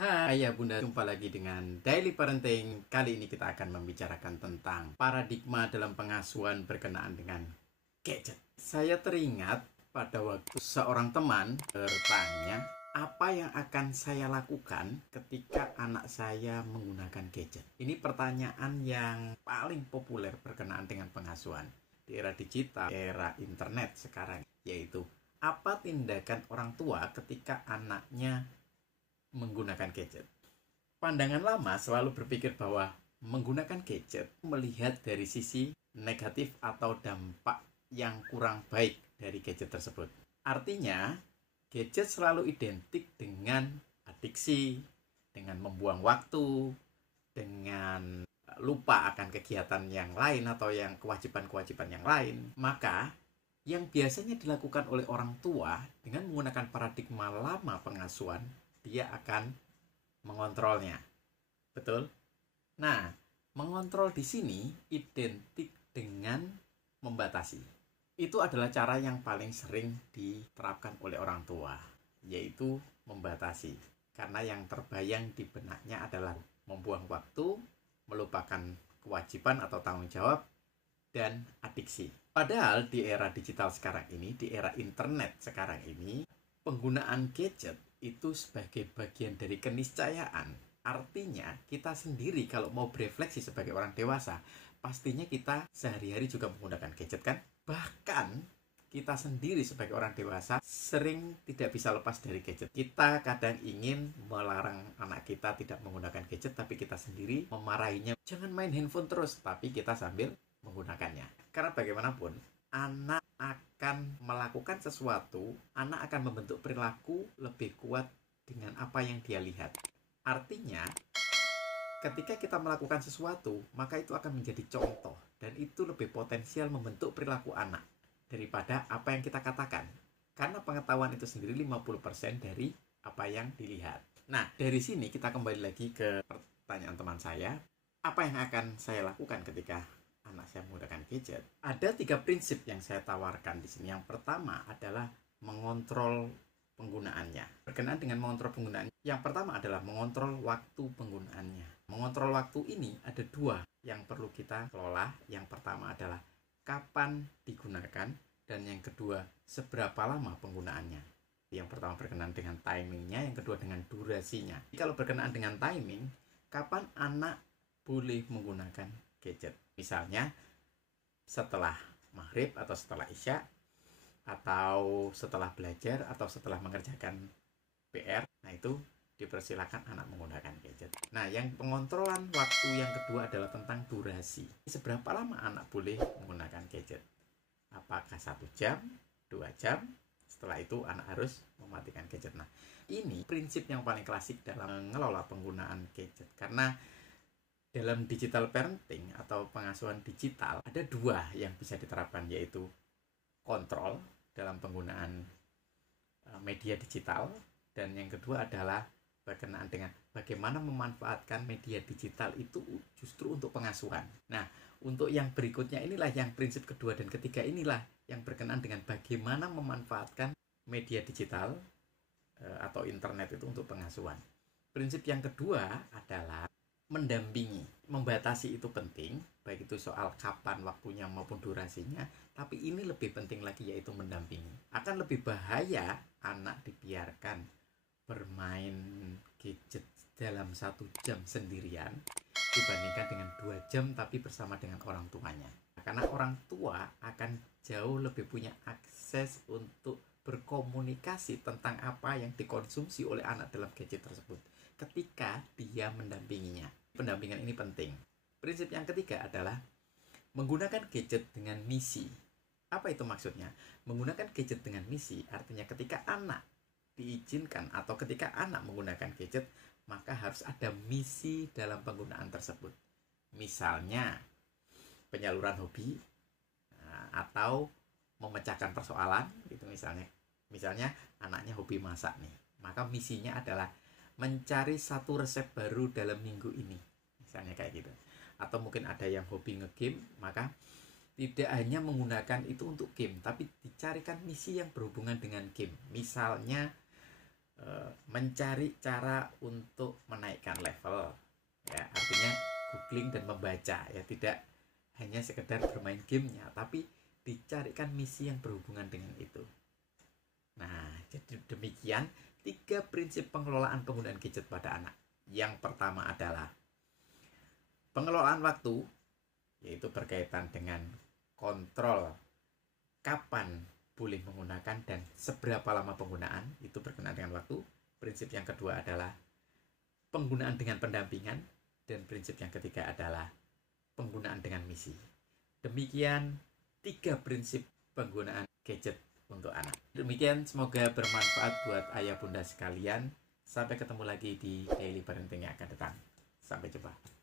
Hai ya Bunda, jumpa lagi dengan Daily Parenting. Kali ini kita akan membicarakan tentang paradigma dalam pengasuhan berkenaan dengan gadget. Saya teringat pada waktu seorang teman bertanya, apa yang akan saya lakukan ketika anak saya menggunakan gadget? Ini pertanyaan yang paling populer berkenaan dengan pengasuhan di era digital, era internet sekarang, yaitu apa tindakan orang tua ketika anaknya menggunakan gadget. Pandangan lama selalu berpikir bahwa menggunakan gadget melihat dari sisi negatif atau dampak yang kurang baik dari gadget tersebut. Artinya, gadget selalu identik dengan adiksi, dengan membuang waktu, dengan lupa akan kegiatan yang lain atau yang kewajiban-kewajiban yang lain. Maka, yang biasanya dilakukan oleh orang tua dengan menggunakan paradigma lama pengasuhan, dia akan mengontrolnya. Betul? Nah, mengontrol di sini identik dengan membatasi. Itu adalah cara yang paling sering diterapkan oleh orang tua, yaitu membatasi. Karena yang terbayang di benaknya adalah membuang waktu, melupakan kewajiban atau tanggung jawab, dan adiksi. Padahal di era digital sekarang ini, di era internet sekarang ini, penggunaan gadget itu sebagai bagian dari keniscayaan. Artinya kita sendiri kalau mau berefleksi sebagai orang dewasa, pastinya kita sehari-hari juga menggunakan gadget kan? Bahkan kita sendiri sebagai orang dewasa sering tidak bisa lepas dari gadget. Kita kadang ingin melarang anak kita tidak menggunakan gadget, tapi kita sendiri memarahinya, jangan main handphone terus, tapi kita sambil menggunakannya. Karena bagaimanapun, anak akan melakukan sesuatu, anak akan membentuk perilaku lebih kuat dengan apa yang dia lihat. Artinya, ketika kita melakukan sesuatu, maka itu akan menjadi contoh, dan itu lebih potensial membentuk perilaku anak daripada apa yang kita katakan. Karena pengetahuan itu sendiri 50% dari apa yang dilihat. Nah, dari sini kita kembali lagi ke pertanyaan teman saya, apa yang akan saya lakukan ketika anak saya menggunakan gadget? Ada 3 prinsip yang saya tawarkan di sini. Yang pertama adalah mengontrol penggunaannya. Berkenaan dengan mengontrol penggunaannya, yang pertama adalah mengontrol waktu penggunaannya. Mengontrol waktu ini ada 2 yang perlu kita kelola. Yang pertama adalah kapan digunakan, dan yang kedua seberapa lama penggunaannya. Yang pertama berkenaan dengan timingnya, yang kedua dengan durasinya. Kalau berkenaan dengan timing, kapan anak boleh menggunakan gadget? Misalnya setelah maghrib atau setelah isya, atau setelah belajar, atau setelah mengerjakan PR. Nah, itu dipersilakan anak menggunakan gadget. Nah, yang pengontrolan waktu yang kedua adalah tentang durasi. Seberapa lama anak boleh menggunakan gadget? Apakah 1 jam, 2 jam? Setelah itu anak harus mematikan gadget. Nah, ini prinsip yang paling klasik dalam mengelola penggunaan gadget. Karena dalam digital parenting atau pengasuhan digital ada 2 yang bisa diterapkan, yaitu kontrol dalam penggunaan media digital, dan yang kedua adalah berkenaan dengan bagaimana memanfaatkan media digital itu justru untuk pengasuhan. Nah, untuk yang berikutnya inilah yang prinsip kedua dan ketiga, inilah yang berkenaan dengan bagaimana memanfaatkan media digital atau internet itu untuk pengasuhan. Prinsip yang kedua adalah mendampingi. Membatasi itu penting, baik itu soal kapan waktunya maupun durasinya, tapi ini lebih penting lagi, yaitu mendampingi. Akan lebih bahaya anak dibiarkan bermain gadget dalam 1 jam sendirian dibandingkan dengan 2 jam tapi bersama dengan orang tuanya. Karena orang tua akan jauh lebih punya akses untuk berkomunikasi tentang apa yang dikonsumsi oleh anak dalam gadget tersebut ketika dia mendampinginya. Pendampingan ini penting. Prinsip yang ketiga adalah menggunakan gadget dengan misi. Apa itu maksudnya? Menggunakan gadget dengan misi artinya ketika anak diizinkan atau ketika anak menggunakan gadget, maka harus ada misi dalam penggunaan tersebut. Misalnya penyaluran hobi, atau memecahkan persoalan gitu. Misalnya anaknya hobi masak nih, maka misinya adalah mencari 1 resep baru dalam minggu ini, misalnya kayak gitu. Atau mungkin ada yang hobi nge-game, maka tidak hanya menggunakan itu untuk game, tapi dicarikan misi yang berhubungan dengan game. Misalnya mencari cara untuk menaikkan level, ya artinya googling dan membaca, ya tidak hanya sekedar bermain gamenya, tapi dicarikan misi yang berhubungan dengan itu. Nah, jadi demikian 3 prinsip pengelolaan penggunaan gadget pada anak. Yang pertama adalah pengelolaan waktu, yaitu berkaitan dengan kontrol kapan boleh menggunakan dan seberapa lama penggunaan, itu berkenaan dengan waktu. Prinsip yang kedua adalah penggunaan dengan pendampingan, dan prinsip yang ketiga adalah penggunaan dengan misi. Demikian 3 prinsip penggunaan gadget untuk anak. Demikian, semoga bermanfaat buat ayah bunda sekalian. Sampai ketemu lagi di Daily Parenting yang akan datang. Sampai jumpa.